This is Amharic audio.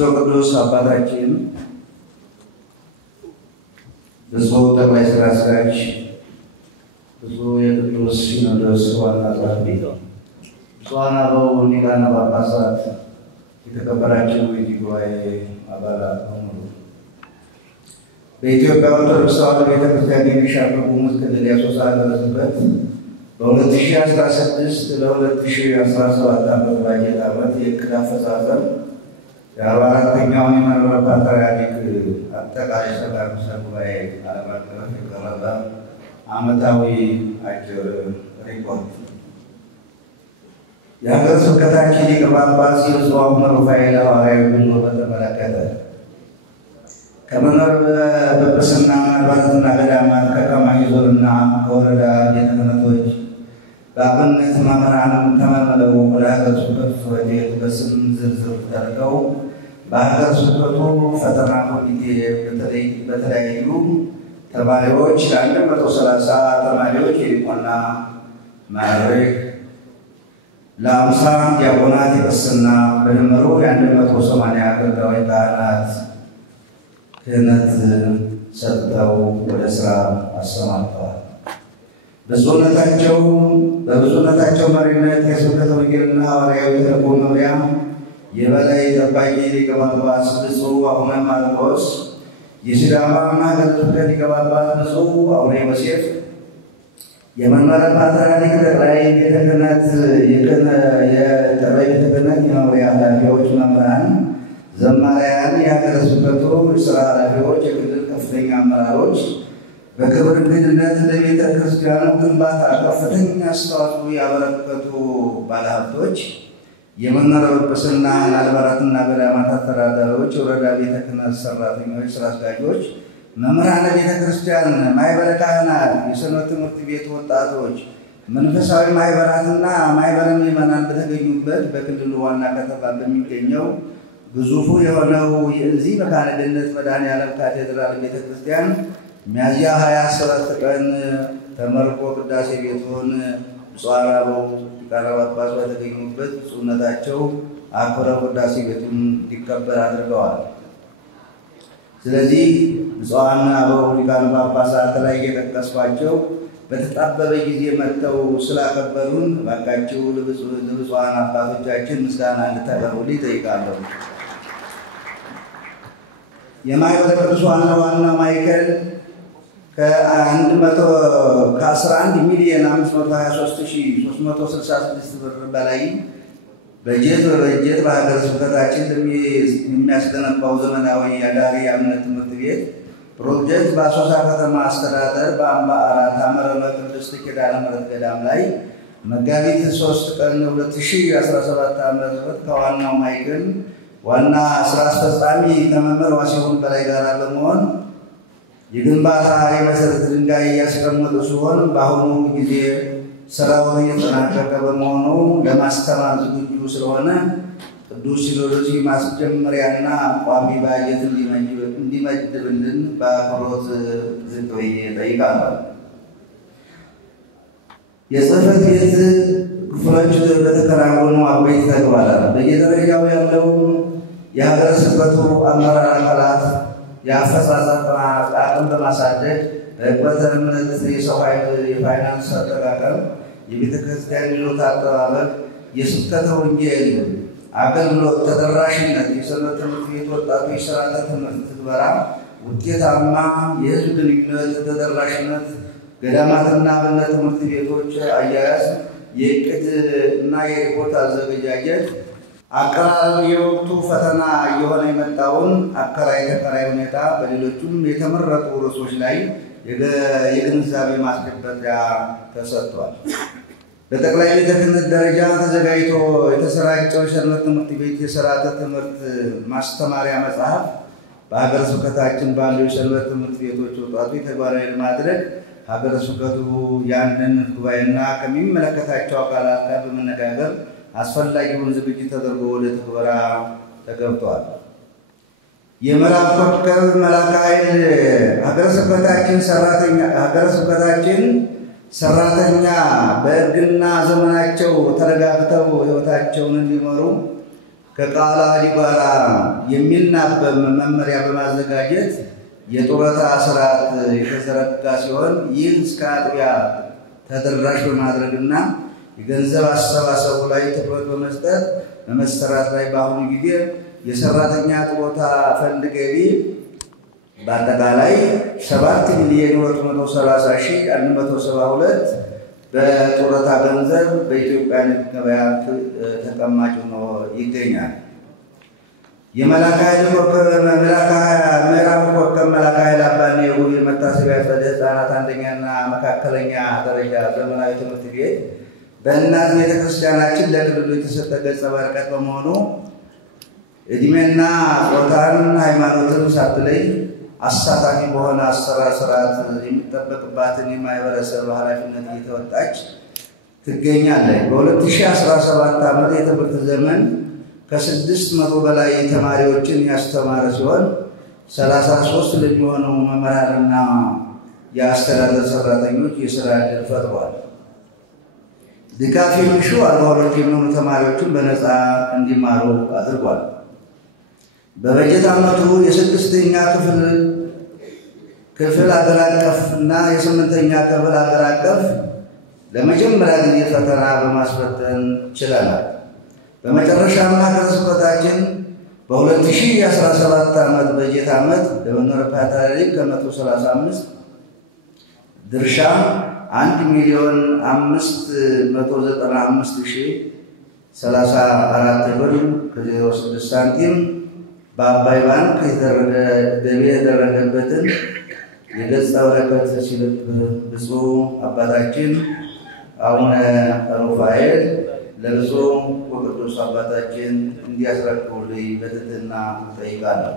ብፁዕ ቅዱስ አባታችን ብፁዕ ጠቅላይ ሥራ አስኪያጅ፣ ብፁዕ የቅዱስ ሲኖዶስ ዋና ጸሐፊ፣ ብፁዓን አበው ሊቃነ ጳጳሳት፣ የተከበራችሁ የዚህ ጉባኤ አባላት በሙሉ በኢትዮጵያ ኦርቶዶክስ ተዋሕዶ ቤተክርስቲያን የቤኒሻንጉል ጉሙዝ ክልል የአሶሳ ሀገረ ስብከት በ2016 ለ2017 ባጀት ዓመት የዕቅድ አፈጻጸም የ44ኛውን የመንበረ ፓትርያርክ አጠቃላይ ሰበካ ጉባኤ ዓለም አቀፍ የቀረበ ዓመታዊ አጭር ሪፖርት የሀገረ ስብከታችን ሊቀ ጳጳስ ብፁዕ አቡነ ሩፋኤል ሐዋርያዊ ጉዞ በተመለከተ ከመንበረ ጵጵስና አድባራትና ገዳማት ከከማይ ዞንና ከወረዳ ቤተ ክህነቶች በአብነት መምህራንም ተመልምለው ወደ ሀገረ ስብከቱ ጽሕፈት ቤት በስም ዝርዝር ተደርገው በሀገረ ስብከቱ ፈተና ኮሚቴ በተለያዩ ተማሪዎች ለ130 ተማሪዎች የዲቁና ማዕረግ ለ50 ዲያቆናት የቅስና በድምሩ የ180 አገልጋዮች ካህናት ክህነት ሰጥተው ወደ ስራ አሰማርተዋል። በብፁዕነታቸው መሪነት የስብከተ ወንጌልና ሐዋርያዊ ተልእኮ መምሪያ የበላይ ጠባቂ ሊቀ ጳጳስ ብፁዕ አቡነ ማርቆስ፣ የሲዳማ ሀገረ ስብከት ሊቀ ጳጳስ ብፁዕ አቡነ ዮሴፍ፣ የመንበረ ፓትርያርክ ጠቅላይ ቤተ ክህነት የጠቅላይ ቤተ ክህነት የመምሪያ ኃላፊዎች፣ መምህራን፣ ዘማሪያን፣ የሀገረ ስብከቱ ስራ ኃላፊዎች፣ የክልል ከፍተኛ አመራሮች፣ በክብር እንግድነት ለቤተ ክርስቲያኑ ግንባታ ከፍተኛ አስተዋጽኦ ያበረከቱ ባለሀብቶች፣ የመንበረ ጵጵስና አድባራትና ገዳማት አስተዳዳሪዎች፣ የወረዳ ቤተ ክህነት ሰራተኞች፣ ስራ አስኪያጆች፣ መምህራነ ቤተ ክርስቲያን፣ ማኅበረ ካህናት፣ የሰንበት ትምህርት ቤት ወጣቶች፣ መንፈሳዊ ማኅበራትና ማኅበረ ምዕመናን በተገኙበት በክልሉ ዋና ከተማ በሚገኘው ግዙፉ የሆነው የዚህ መካነ ገነት መድኃኔዓለም ካቴድራል ቤተ ክርስቲያን ሚያዝያ 27 ቀን ተመርቆ ቅዳሴ ቤቱን ብፁዓን አበው ሊቃነ ጳጳሳት በተገኙበት ብፁዕነታቸው አክብረው ቅዳሴ ቤቱን እንዲከበር አድርገዋል። ስለዚህ ብፁዓን አበው ሊቃነ ጳጳሳት ላይ የጠቀስኳቸው በተጣበበ ጊዜ መጥተው ስላከበሩን እባካችሁ ለብፁዓን አባቶቻችን ምስጋና እንድታቀርቡልኝ እጠይቃለሁ። የማኅበረ ቅዱሳን ዋና ማዕከል ከ11 ሚሊዮን 523,366 ብር በላይ በጀት በሀገረ ስብከታችን የሚያስገነባው ዘመናዊ አዳሪ የአብነት ትምህርት ቤት ፕሮጀክት በአሶሳ ከተማ አስተዳደር በአምባ አራት አመረመ ቅድስት ኪዳነ ምሕረት ገዳም ላይ መጋቢት 3 ቀን 2017 ዓ.ም ከዋናው ማዕከል ዋና ስራ አስፈጻሚ ከመምህር ዋሲሁን በላይ ጋር በመሆን የግንባታ የመሰረት ድንጋይ ያስቀመጡ ሲሆን በአሁኑ ጊዜ ስራው እየተጠናቀቀ በመሆኑ ለማስተማር ዝግጁ ስለሆነ ቅዱስ ሲኖዶስ ማስጀመሪያና ቋሚ ባጀት እንዲመድብልን በአክብሮት ዝቅ ብዬ እጠይቃለሁ። የጽሕፈት ቤት ክፍሎች በተከናወኑ አበይት ተግባራት በየደረጃው ያለው የሀገረ ስብከቱ አመራር አካላት የአፈጻጸም አቅም በማሳደግ በሕገወጥ እምነት የሰው ኃይል የፋይናንስ አጠቃቀም የቤተ ክርስቲያን ይዞታ አጠባበቅ የስብከተ ወንጌል አገልግሎት ተደራሽነት የሰንበት ትምህርት ቤት ወጣቶች ስርዓተ ትምህርት ትግበራ ውጤታማ የሕዝብ ግንኙነት ተደራሽነት ገዳማትና አብነት ትምህርት ቤቶች አያያዝ የዕቅድ እና የሪፖርት አዘገጃጀት አቀራረብ የወቅቱ ፈተና እየሆነ የመጣውን አከራይ ተከራይ ሁኔታ በሌሎቹም የተመረጡ ርዕሶች ላይ የግንዛቤ ማስጨበጫ ተሰጥቷል። በጠቅላይ ቤተ ክህነት ደረጃ ተዘጋጅቶ የተሰራጨው የሰንበት ትምህርት ቤት የስርዓተ ትምህርት ማስተማሪያ መጽሐፍ በሀገረ ስብከታችን ባሉ የሰንበት ትምህርት ቤቶች ወጣቶች ተግባራዊ ለማድረግ ሀገረ ስብከቱ ያንን ጉባኤና ከሚመለከታቸው አካላት ጋር በመነጋገር አስፈላጊውን ዝግጅት ተደርጎ ወደ ትግበራ ተገብቷል። የምዕራብ ኮከብ መልአከ ኃይል ሀገረ ስብከታችን ሰራተኛ በእርግና ዘመናቸው ተረጋግተው ሕይወታቸውን እንዲመሩ ከቃለ ዓዋዲ ጋር የሚናበብ መመሪያ በማዘጋጀት የጡረታ ስርዓት የተዘረጋ ሲሆን ይህ እስከ አጥቢያ ተደራሽ በማድረግና የገንዘብ አሰባሰቡ ላይ ትኩረት በመስጠት በመሰራት ላይ በአሁኑ ጊዜ የሰራተኛ ጡረታ ፈንድ ገቢ በአጠቃላይ 7,230,172 በጡረታ ገንዘብ በኢትዮጵያ ንግድ ገበያ ተቀማጭ ሆኖ ይገኛል። የመላከ ኃይል ምዕራብ ኮከብ መላከ ኃይል አባኔ ውብ መታሰቢያ አጸደ ሕፃናት አንደኛና መካከለኛ ደረጃ ዘመናዊ ትምህርት ቤት በእናት ቤተክርስቲያናችን ለክልሉ የተሰጠ ገጸ በረከት በመሆኑ እድሜና ጾታን ሃይማኖትን ሳትለይ አሳታፊ በሆነ አሰራር ስርዓት የሚጠበቅባትን የማህበረሰብ ኃላፊነት እየተወጣች ትገኛለች። በ2017 ዓመት የትምህርት ዘመን ከ600 በላይ ተማሪዎችን ያስተማረ ሲሆን 33 ለሚሆኑ መምህራንና የአስተዳደር ሰራተኞች የሥራ ዕድል ፈጥሯል። ድጋፍ የሚሹ 42 የሚሆኑ ተማሪዎችን በነፃ እንዲማሩ አድርጓል። በበጀት ዓመቱ የ6ኛ ክፍል አገር አቀፍ እና የ8ኛ ክፍል አገር አቀፍ ለመጀመሪያ ጊዜ ፈተና በማስፈተን ችለናል። በመጨረሻም ሀገረ ስብከታችን በ2017 ዓመት በጀት ዓመት ለመንበረ ፓትርያርክ ከ135 ድርሻ 1,595,034 ብር ከ06 ሳንቲም በአባይ ባንክ ገቢ የተደረገበትን የገጸ በረከት ሲልክ ብፁዕ አባታችን አቡነ ሩፋኤል ለብፁዕ ወቅዱስ አባታችን እንዲያስረክቡልኝ በትህትና እጠይቃለሁ።